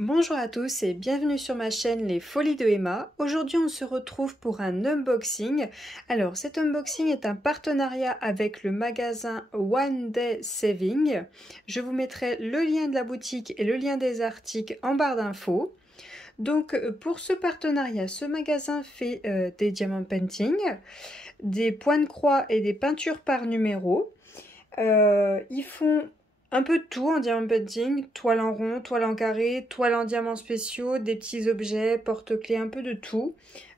Bonjour à tous et bienvenue sur ma chaîne Les Folies de Emma. Aujourd'hui on se retrouve pour un unboxing. Alors cet unboxing est un partenariat avec le magasin One Day Saving. Je vous mettrai le lien de la boutique et le lien des articles en barre d'infos. Donc pour ce partenariat, ce magasin fait des diamant painting, des points de croix et des peintures par numéro. Ils font un peu de tout en diamant painting, toile en rond, toile en carré, toile en diamants spéciaux, des petits objets, porte-clés, un peu de tout.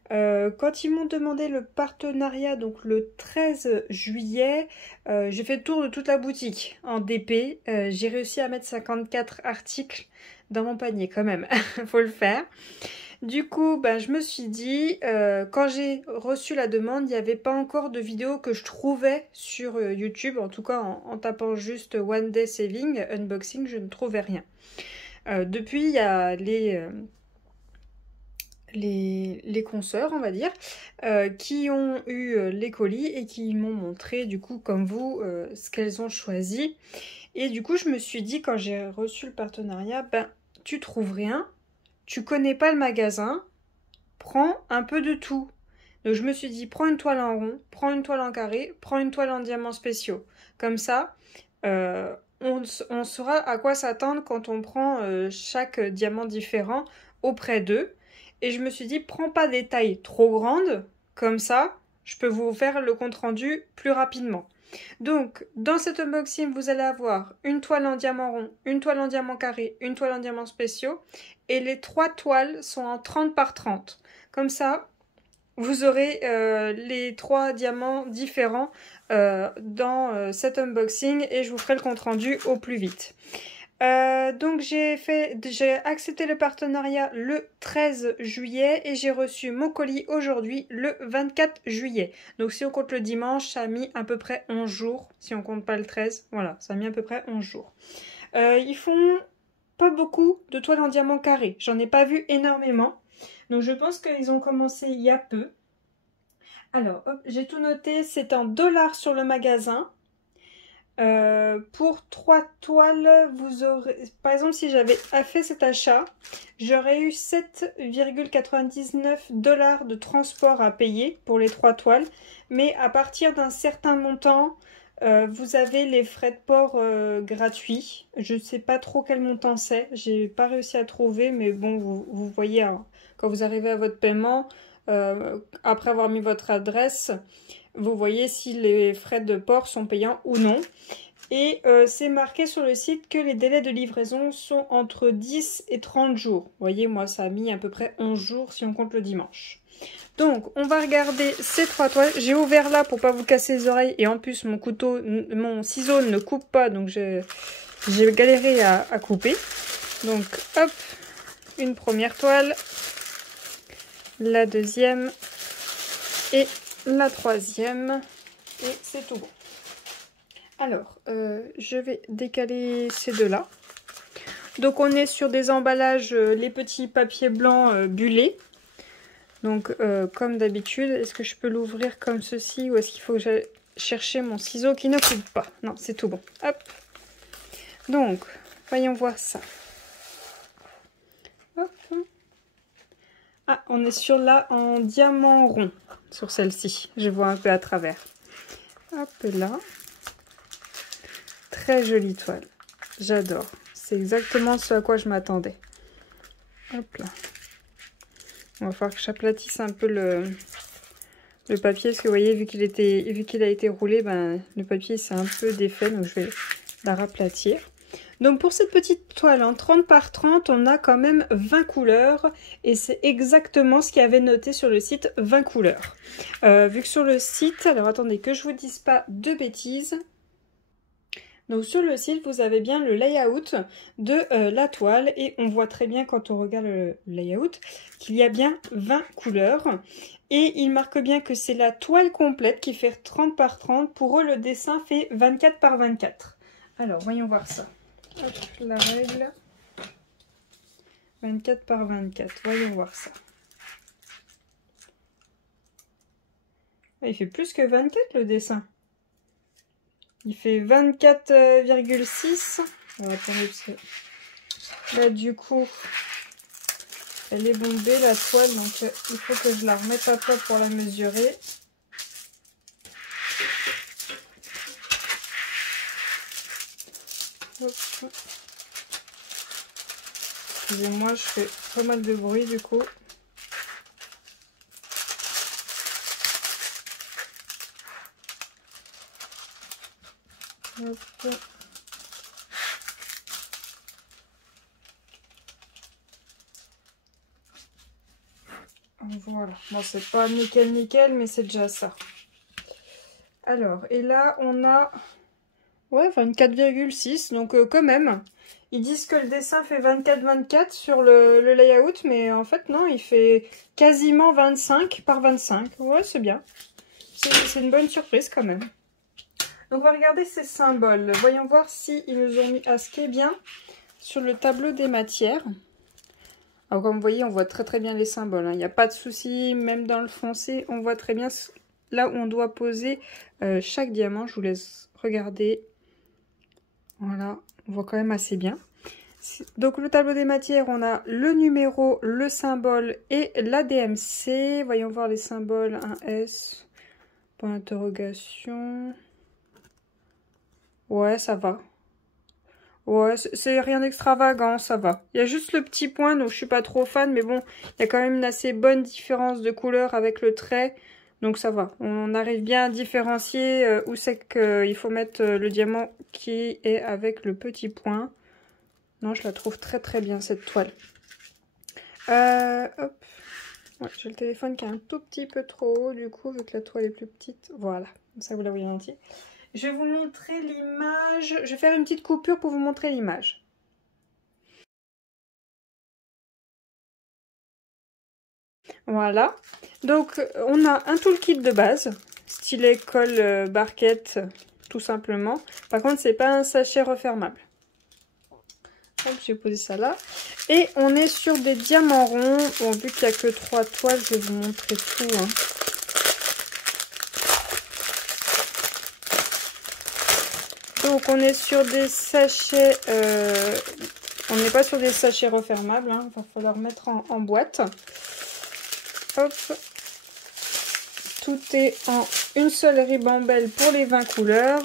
Quand ils m'ont demandé le partenariat, donc le 13 juillet, j'ai fait le tour de toute la boutique en DP. J'ai réussi à mettre 54 articles dans mon panier quand même, faut le faire. Du coup, je me suis dit, quand j'ai reçu la demande, il n'y avait pas encore de vidéo que je trouvais sur YouTube, en tout cas en tapant juste One Day Saving, unboxing, je ne trouvais rien. Depuis, il y a les consoeurs, on va dire, qui ont eu les colis et qui m'ont montré, du coup, comme vous, ce qu'elles ont choisi. Et du coup, je me suis dit, quand j'ai reçu le partenariat, tu trouves rien, tu connais pas le magasin, prends un peu de tout. Donc je me suis dit, prends une toile en rond, prends une toile en carré, prends une toile en diamants spéciaux. Comme ça, on saura à quoi s'attendre quand on prend chaque diamant différent auprès d'eux. Et je me suis dit, prends pas des tailles trop grandes, comme ça, je peux vous faire le compte-rendu plus rapidement. Donc, dans cet unboxing, vous allez avoir une toile en diamant rond, une toile en diamant carré, une toile en diamants spéciaux. Et les 3 toiles sont en 30 par 30. Comme ça, vous aurez les 3 diamants différents dans cet unboxing et je vous ferai le compte rendu au plus vite. Donc j'ai accepté le partenariat le 13 juillet et j'ai reçu mon colis aujourd'hui le 24 juillet. Donc si on compte le dimanche, ça a mis à peu près 11 jours. Si on compte pas le 13, voilà, ça a mis à peu près 11 jours. Ils font pas beaucoup de toiles en diamant carré. J'en ai pas vu énormément. Donc je pense qu'ils ont commencé il y a peu. Alors, j'ai tout noté, c'est en dollars sur le magasin. Pour 3 toiles, vous aurez... Par exemple, si j'avais fait cet achat, j'aurais eu 7,99 $ de transport à payer pour les 3 toiles. Mais à partir d'un certain montant, vous avez les frais de port gratuits. Je ne sais pas trop quel montant c'est. J'ai pas réussi à trouver, mais bon, vous voyez, hein, quand vous arrivez à votre paiement, après avoir mis votre adresse, vous voyez si les frais de port sont payants ou non. Et c'est marqué sur le site que les délais de livraison sont entre 10 et 30 jours. Vous voyez, moi, ça a mis à peu près 11 jours si on compte le dimanche. Donc, on va regarder ces 3 toiles. J'ai ouvert là pour pas vous casser les oreilles. Et en plus, mon ciseau ne coupe pas. Donc, j'ai galéré à couper. Donc, hop, une première toile. La deuxième. Et la troisième. Et c'est tout bon. Alors, je vais décaler ces deux-là. Donc, on est sur des emballages, les petits papiers blancs bullés. Donc, comme d'habitude, est-ce que je peux l'ouvrir comme ceci ou est-ce qu'il faut que j'aille chercher mon ciseau qui ne coupe pas? Non, c'est tout bon. Hop. Donc, voyons voir ça. Hop. Ah, on est sur là en diamant rond, sur celle-ci. Je vois un peu à travers. Hop là. Très jolie toile. J'adore. C'est exactement ce à quoi je m'attendais. Hop là. On va falloir que j'aplatisse un peu le papier. Parce que vous voyez, vu qu'il a été roulé, le papier s'est un peu défait. Donc je vais la raplatir. Donc pour cette petite toile en 30 par 30, on a quand même 20 couleurs. Et c'est exactement ce qu'il y avait noté sur le site, 20 couleurs. Vu que sur le site, alors attendez que je vous dise pas de bêtises. Donc sur le site, vous avez bien le layout de la toile et on voit très bien quand on regarde le layout qu'il y a bien 20 couleurs. Et il marque bien que c'est la toile complète qui fait 30 par 30. Pour eux, le dessin fait 24 par 24. Alors, voyons voir ça. Hop, la règle. 24 par 24. Voyons voir ça. Il fait plus que 24 le dessin. Il fait 24,6. Alors attendez, parce que là du coup, Elle est bombée la toile, donc il faut que je la remette à plat pour la mesurer. Excusez-moi, je fais pas mal de bruit du coup. Hop. Voilà, bon c'est pas nickel nickel mais c'est déjà ça. Alors, et là on a ouais 24,6, donc quand même. Ils disent que le dessin fait 24-24 sur le layout, mais en fait non, il fait quasiment 25 par 25. Ouais, c'est bien. C'est une bonne surprise quand même. Donc on va regarder ces symboles. Voyons voir si ils nous ont mis à ce qui est bien sur le tableau des matières. Alors comme vous voyez, on voit très très bien les symboles, hein. Il n'y a pas de souci, même dans le foncé, on voit très bien là où on doit poser chaque diamant. Je vous laisse regarder. Voilà, on voit quand même assez bien. Donc le tableau des matières, on a le numéro, le symbole et la DMC. Voyons voir les symboles. Un S, point d'interrogation. Ouais, ça va. Ouais, c'est rien d'extravagant, ça va. Il y a juste le petit point, donc je suis pas trop fan, mais bon, il y a quand même une assez bonne différence de couleur avec le trait, donc ça va. On arrive bien à différencier où c'est qu'il faut mettre le diamant qui est avec le petit point. Non, je la trouve très très bien cette toile. Hop. Ouais, j'ai le téléphone qui est un tout petit peu trop haut, du coup, vu que la toile est plus petite. Voilà, comme ça vous la voyez en entier. Je vais vous montrer l'image. Je vais faire une petite coupure pour vous montrer l'image. Voilà. Donc, on a un toolkit de base, stylet, colle, barquette, tout simplement. Par contre, c'est pas un sachet refermable. Hop, j'ai posé ça là. Et on est sur des diamants ronds. Bon, vu qu'il n'y a que 3 toiles, je vais vous montrer tout, hein. Donc on est sur des sachets, on n'est pas sur des sachets refermables, hein, il va falloir mettre en boîte. Hop, tout est en une seule ribambelle pour les 20 couleurs.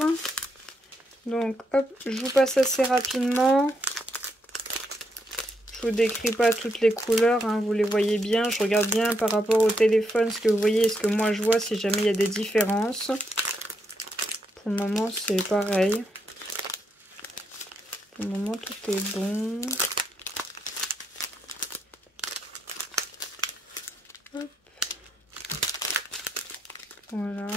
Donc hop, je vous passe assez rapidement. Je vous décris pas toutes les couleurs, hein, vous les voyez bien. Je regarde bien par rapport au téléphone ce que vous voyez et ce que moi je vois si jamais il y a des différences. Pour le moment c'est pareil. Pour le moment tout est bon. Hop. Voilà.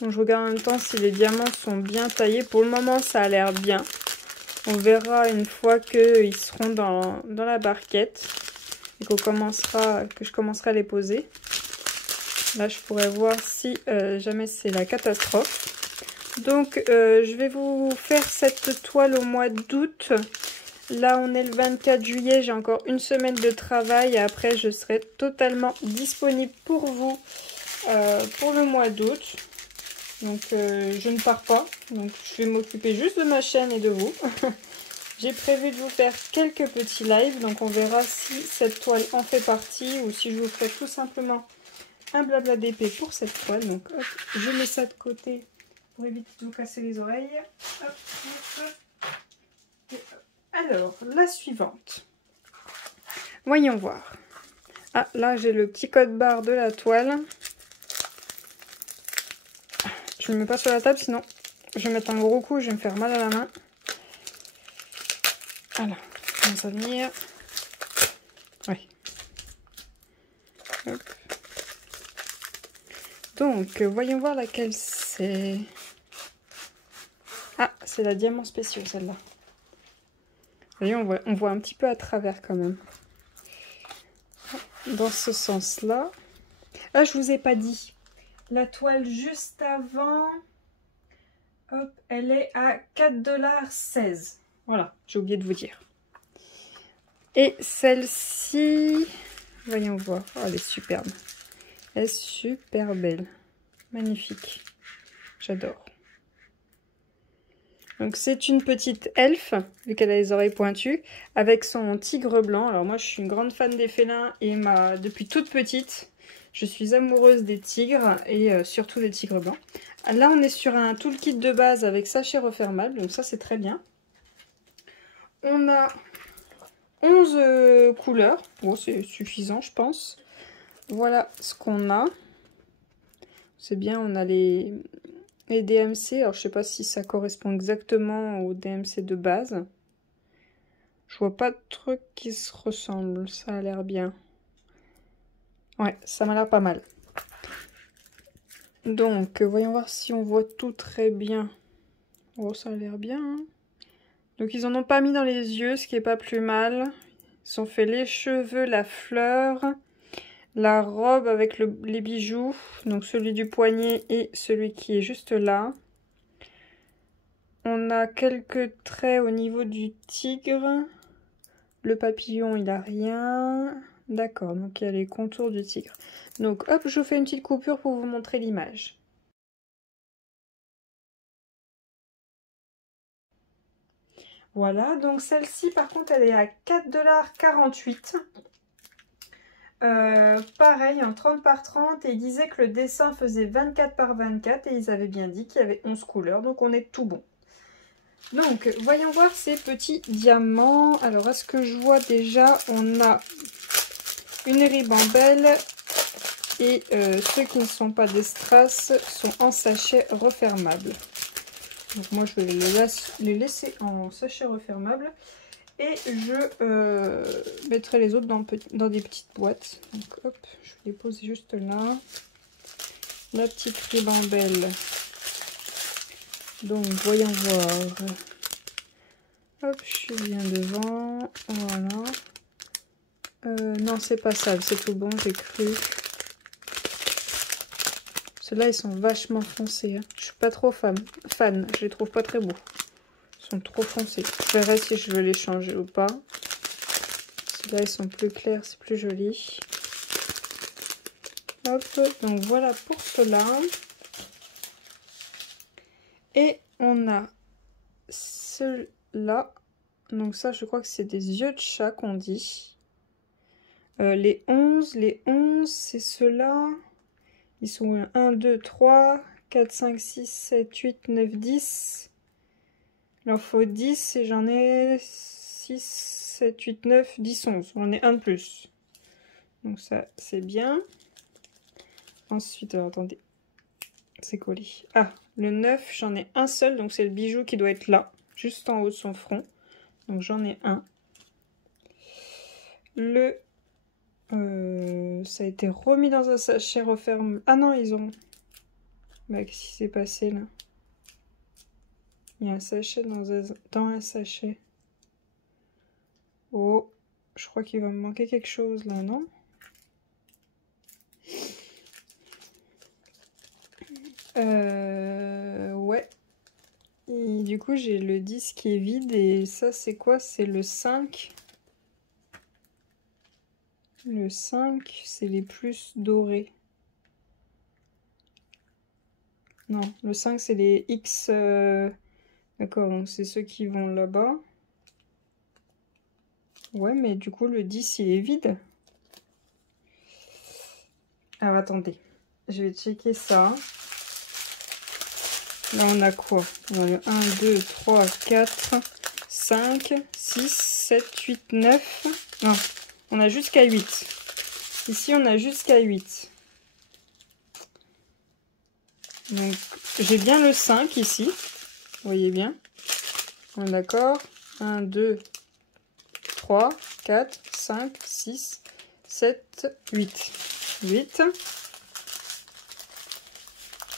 Donc je regarde en même temps si les diamants sont bien taillés. Pour le moment ça a l'air bien. On verra une fois qu'ils seront dans la barquette et que je commencerai à les poser. Là je pourrais voir si jamais c'est la catastrophe. Donc je vais vous faire cette toile au mois d'août. Là on est le 24 juillet, j'ai encore une semaine de travail et après je serai totalement disponible pour vous pour le mois d'août. Donc je ne pars pas, donc je vais m'occuper juste de ma chaîne et de vous. J'ai prévu de vous faire quelques petits lives, donc on verra si cette toile en fait partie ou si je vous ferai tout simplement un blabla d'épée pour cette toile. Donc hop, je mets ça de côté pour éviter de vous casser les oreilles. Hop, hop, hop. Et hop. Alors, la suivante. Voyons voir. Ah, là j'ai le petit code barre de la toile. Je ne le mets pas sur la table, sinon je vais mettre un gros coup, je vais me faire mal à la main. Alors, on va venir. Oui. Hop. Donc, voyons voir laquelle c'est. Ah, c'est la diamant spéciaux, celle-là. Vous voyez, on voit un petit peu à travers quand même. Dans ce sens-là. Ah, je vous ai pas dit. La toile juste avant, hop, elle est à 4,16 $. Voilà, j'ai oublié de vous dire. Et celle-ci, voyons voir. Oh, elle est superbe. Elle est super belle. Magnifique. J'adore. Donc c'est une petite elfe, vu qu'elle a les oreilles pointues, avec son tigre blanc. Alors moi je suis une grande fan des félins et depuis toute petite, je suis amoureuse des tigres et surtout des tigres blancs. Là on est sur un toolkit de base avec sachet refermable, donc ça c'est très bien. On a 11 couleurs, bon c'est suffisant je pense. Voilà ce qu'on a. C'est bien, on a les DMC, alors je sais pas si ça correspond exactement aux DMC de base. Je vois pas de trucs qui se ressemblent, ça a l'air bien. Ouais, ça m'a l'air pas mal. Donc, voyons voir si on voit tout très bien. Oh, ça a l'air bien. Hein. Donc, ils en ont pas mis dans les yeux, ce qui est pas plus mal. Ils ont fait les cheveux, la fleur, la robe avec les bijoux. Donc, celui du poignet et celui qui est juste là. On a quelques traits au niveau du tigre. Le papillon, il a rien. D'accord, donc il y a les contours du tigre. Donc hop, je vous fais une petite coupure pour vous montrer l'image. Voilà, donc celle-ci par contre elle est à 4,48 $. Pareil, en 30 par 30 et ils disaient que le dessin faisait 24 par 24 et ils avaient bien dit qu'il y avait 11 couleurs, donc on est tout bon. Donc, voyons voir ces petits diamants. Alors, à ce que je vois déjà, on a une ribambelle et ceux qui ne sont pas des strass sont en sachet refermable. Donc moi je vais les laisser en sachet refermable et je mettrai les autres dans des petites boîtes. Donc hop, je les pose juste là. La petite ribambelle. Donc voyons voir. Hop, je suis bien devant. Voilà. Non, c'est pas ça, c'est tout bon, j'ai cru. Ceux-là, ils sont vachement foncés. Hein. Je suis pas trop fan. Je les trouve pas très beaux. Ils sont trop foncés. Je verrai si je veux les changer ou pas. Ceux-là, ils sont plus clairs, c'est plus joli. Hop, donc voilà pour cela. Et on a ceux-là. Donc ça, je crois que c'est des yeux de chat qu'on dit. Les 11, c'est ceux-là. Ils sont 1, 2, 3, 4, 5, 6, 7, 8, 9, 10. Il en faut 10 et j'en ai 6, 7, 8, 9, 10, 11. J'en ai un de plus. Donc ça, c'est bien. Ensuite, alors, attendez. C'est collé. Ah, le 9, j'en ai un seul. Donc c'est le bijou qui doit être là, juste en haut de son front. Donc j'en ai un. Ça a été remis dans un sachet refermé. Ah non, ils ont... Bah, qu'est-ce qui s'est passé là? Il y a un sachet dans un sachet. Oh, je crois qu'il va me manquer quelque chose là, non? Ouais. Et du coup, j'ai le 10 qui est vide et ça, c'est quoi? C'est le 5. Le 5, c'est les plus dorés. Non, le 5, c'est les X... D'accord, donc c'est ceux qui vont là-bas. Ouais, mais du coup, le 10, il est vide. Alors, attendez. Je vais checker ça. Là, on a quoi? On a le 1, 2, 3, 4, 5, 6, 7, 8, 9. Non, on a jusqu'à 8. Ici, on a jusqu'à 8. Donc, j'ai bien le 5 ici. Vous voyez bien. On est d'accord. 1, 2, 3, 4, 5, 6, 7, 8. 8.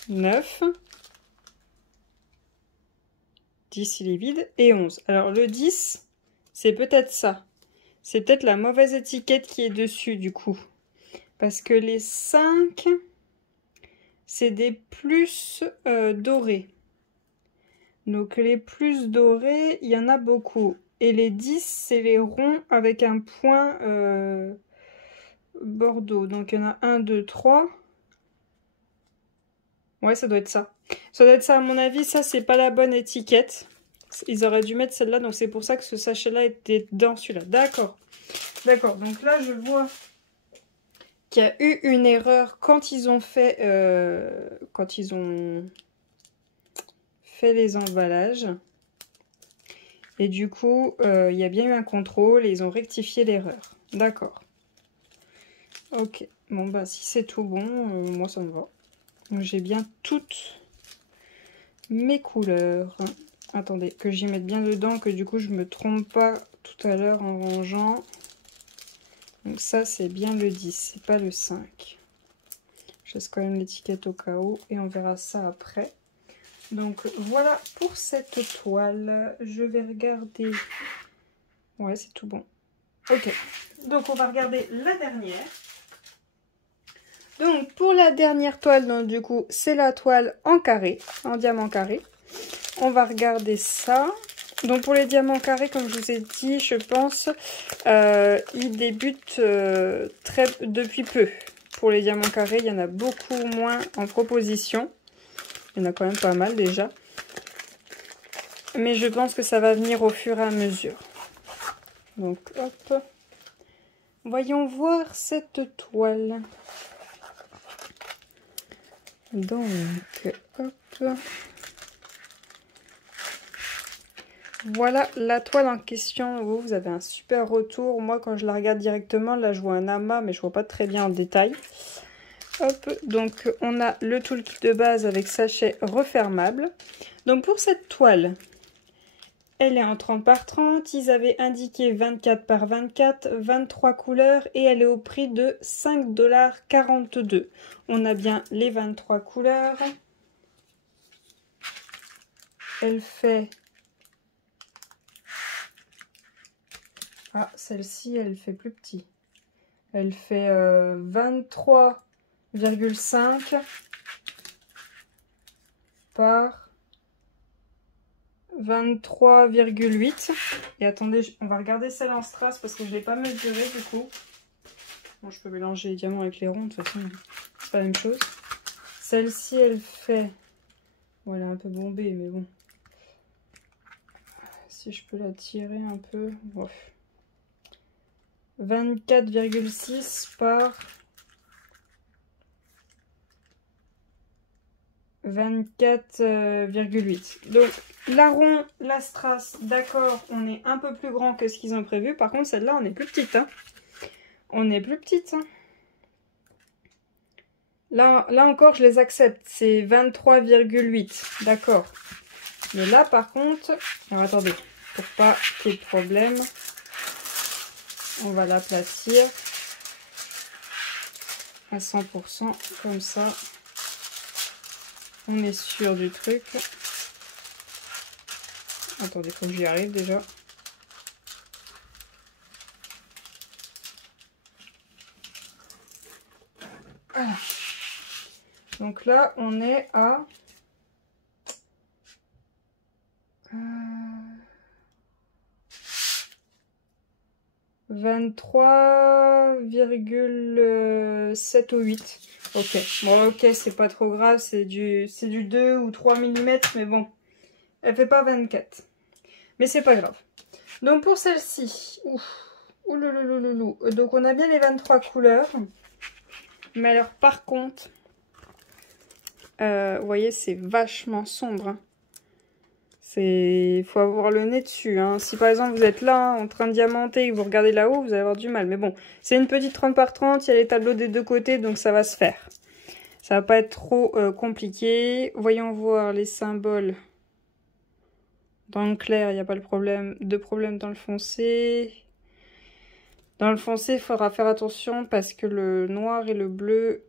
9. 10, il est vide. Et 11. Alors, le 10, c'est peut-être ça. C'est peut-être la mauvaise étiquette qui est dessus, du coup. Parce que les 5, c'est des plus dorés. Donc, les plus dorés, il y en a beaucoup. Et les 10, c'est les ronds avec un point bordeaux. Donc, il y en a 1, 2, 3. Ouais, ça doit être ça. Ça doit être ça, à mon avis. Ça, c'est pas la bonne étiquette. Ils auraient dû mettre celle-là, donc c'est pour ça que ce sachet-là était dans celui-là. D'accord. D'accord, donc là, je vois qu'il y a eu une erreur quand ils ont fait les emballages. Et du coup, il y a bien eu un contrôle et ils ont rectifié l'erreur. D'accord. Ok. Bon, bah, si c'est tout bon, moi, ça me va. Donc, j'ai bien toutes mes couleurs. Attendez, que j'y mette bien dedans, que du coup, je me trompe pas tout à l'heure en rangeant. Donc ça, c'est bien le 10, c'est pas le 5. Je laisse quand même l'étiquette au cas où et on verra ça après. Donc voilà pour cette toile. Je vais regarder. Ouais, c'est tout bon. Ok. Donc on va regarder la dernière. Donc pour la dernière toile, donc, du coup, c'est la toile en carré, en diamant carré. On va regarder ça. Donc pour les diamants carrés, comme je vous ai dit, je pense, ils débutent depuis peu. Pour les diamants carrés, il y en a beaucoup moins en proposition. Il y en a quand même pas mal déjà. Mais je pense que ça va venir au fur et à mesure. Donc hop. Voyons voir cette toile. Donc hop. Voilà la toile en question. Vous avez un super retour. Moi, quand je la regarde directement, là, je vois un amas, mais je vois pas très bien en détail. Hop, donc on a le toolkit de base avec sachet refermable. Donc pour cette toile, elle est en 30 par 30. Ils avaient indiqué 24 par 24, 23 couleurs et elle est au prix de 5,42 $. On a bien les 23 couleurs. Elle fait... Ah, celle-ci, elle fait plus petit. Elle fait 23,5 par 23,8. Et attendez, on va regarder celle en strass parce que je ne l'ai pas mesurée du coup. Bon, je peux mélanger les diamants avec les ronds, de toute façon, c'est pas la même chose. Celle-ci, elle fait... Bon, elle est un peu bombée, mais bon. Si je peux la tirer un peu... Bref. 24,6 par 24,8. Donc la rond, la strass, d'accord, on est un peu plus grand que ce qu'ils ont prévu. Par contre, celle-là, on est plus petite. Hein. On est plus petite. Hein. Là encore, je les accepte. C'est 23,8. D'accord. Mais là, par contre... Alors, attendez. Pour pas qu'il y ait de problème, on va l'aplatir à 100%. Comme ça, on est sûr du truc. Attendez, faut que j'y arrive déjà. Voilà. Donc là, on est à 23,7 ou 8. Ok, bon ok, c'est pas trop grave, c'est du 2 ou 3 mm, mais bon, elle fait pas 24. Mais c'est pas grave. Donc pour celle-ci, donc on a bien les 23 couleurs. Mais alors par contre, vous voyez, c'est vachement sombre. Hein. Faut avoir le nez dessus. Hein. Si par exemple vous êtes là en train de diamanter et que vous regardez là-haut, vous allez avoir du mal. Mais bon, c'est une petite 30 par 30, il y a les tableaux des deux côtés, donc ça va se faire. Ça va pas être trop compliqué. Voyons voir les symboles. Dans le clair, il n'y a pas de problème dans le foncé. Dans le foncé, il faudra faire attention parce que le noir et le bleu,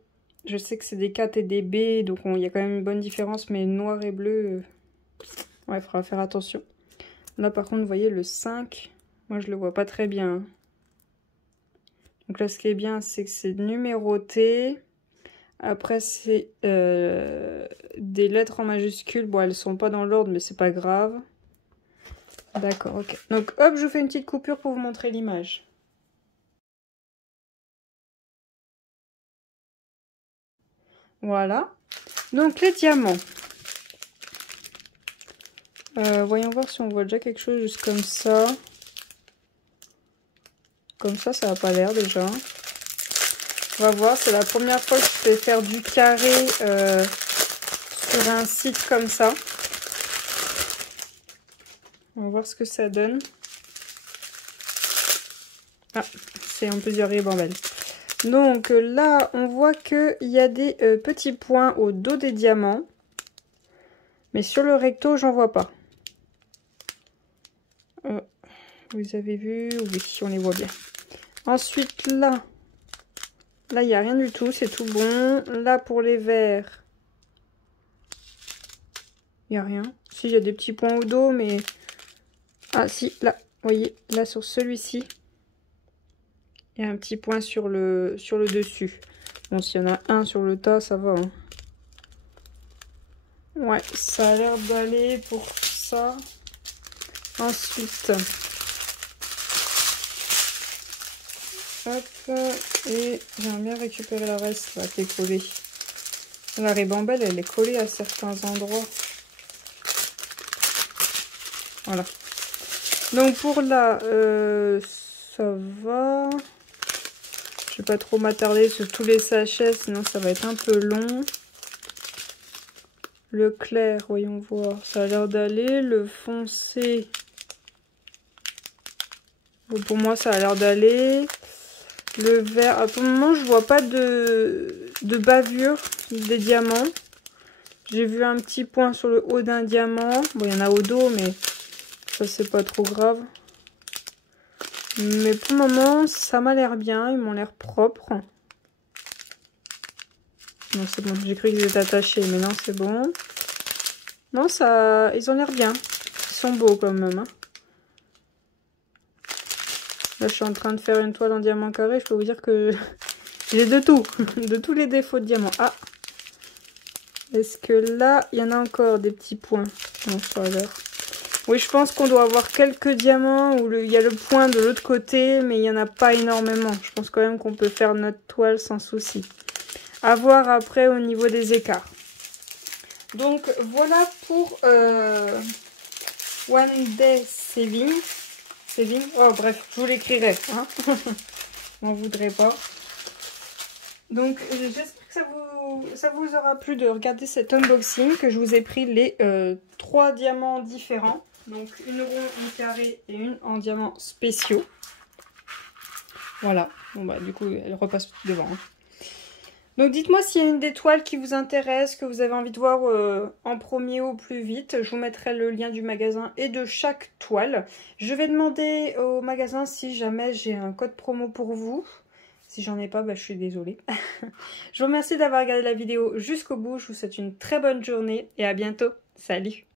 je sais que c'est des 4 et des B, donc il y a quand même une bonne différence, mais noir et bleu, ouais, il faudra faire attention. Là, par contre, vous voyez, le 5, moi, je le vois pas très bien. Donc là, ce qui est bien, c'est que c'est numéroté. Après, c'est des lettres en majuscules. Bon, elles sont pas dans l'ordre, mais c'est pas grave. D'accord, ok. Donc, hop, je vous fais une petite coupure pour vous montrer l'image. Voilà. Donc, les diamants. Voyons voir si on voit déjà quelque chose juste comme ça. Comme ça n'a pas l'air déjà. On va voir, c'est la première fois que je fais faire du carré sur un site comme ça. On va voir ce que ça donne. Ah, c'est en plusieurs ribambelles. Donc là, on voit qu'il y a des petits points au dos des diamants. Mais sur le recto, j'en vois pas. Vous avez vu? Oui, on les voit bien. Ensuite, là, il n'y a rien du tout, c'est tout bon. Là, pour les verts, il n'y a rien. Si, il y a des petits points au dos, mais... Ah, si, là, vous voyez, là, sur celui-ci, il y a un petit point sur le dessus. Bon, s'il y en a un sur le tas, ça va. Hein. Ouais, ça a l'air d'aller pour ça. Ensuite... Hop, et j'aimerais bien récupérer le reste là qui est collé. La ribambelle, elle est collée à certains endroits. Voilà. Donc pour là, ça va. Je vais pas trop m'attarder sur tous les sachets, sinon ça va être un peu long. Le clair, voyons voir, ça a l'air d'aller. Le foncé, bon, pour moi ça a l'air d'aller. Le vert, pour le moment je vois pas de bavure des diamants. J'ai vu un petit point sur le haut d'un diamant. Bon, il y en a au dos, mais ça c'est pas trop grave. Mais pour le moment, ça m'a l'air bien. Ils m'ont l'air propres. Non, c'est bon. J'ai cru qu'ils étaient attachés, mais non, c'est bon. Non, ça, ils ont l'air bien. Ils sont beaux quand même. Hein. Là, je suis en train de faire une toile en diamant carré. Je peux vous dire que j'ai de tout. De tous les défauts de diamant. Ah! Est-ce que là, il y en a encore des petits points? Non, ça a l'air. Oui, je pense qu'on doit avoir quelques diamants où il y a le point de l'autre côté, mais il n'y en a pas énormément. Je pense quand même qu'on peut faire notre toile sans souci. À voir après au niveau des écarts. Donc, voilà pour One Day Saving. Oh, bref, je vous l'écrirai. Hein. M'en voudrez pas. Donc, j'espère que ça vous aura plu de regarder cet unboxing, que je vous ai pris les 3 diamants différents. Donc, une ronde, une carrée et une en diamants spéciaux. Voilà. Bon, bah, du coup, elle repasse devant. Hein. Donc, dites-moi s'il y a une des toiles qui vous intéresse, que vous avez envie de voir en premier au plus vite. Je vous mettrai le lien du magasin et de chaque toile. Je vais demander au magasin si jamais j'ai un code promo pour vous. Si j'en ai pas, bah, je suis désolée. Je vous remercie d'avoir regardé la vidéo jusqu'au bout. Je vous souhaite une très bonne journée et à bientôt. Salut!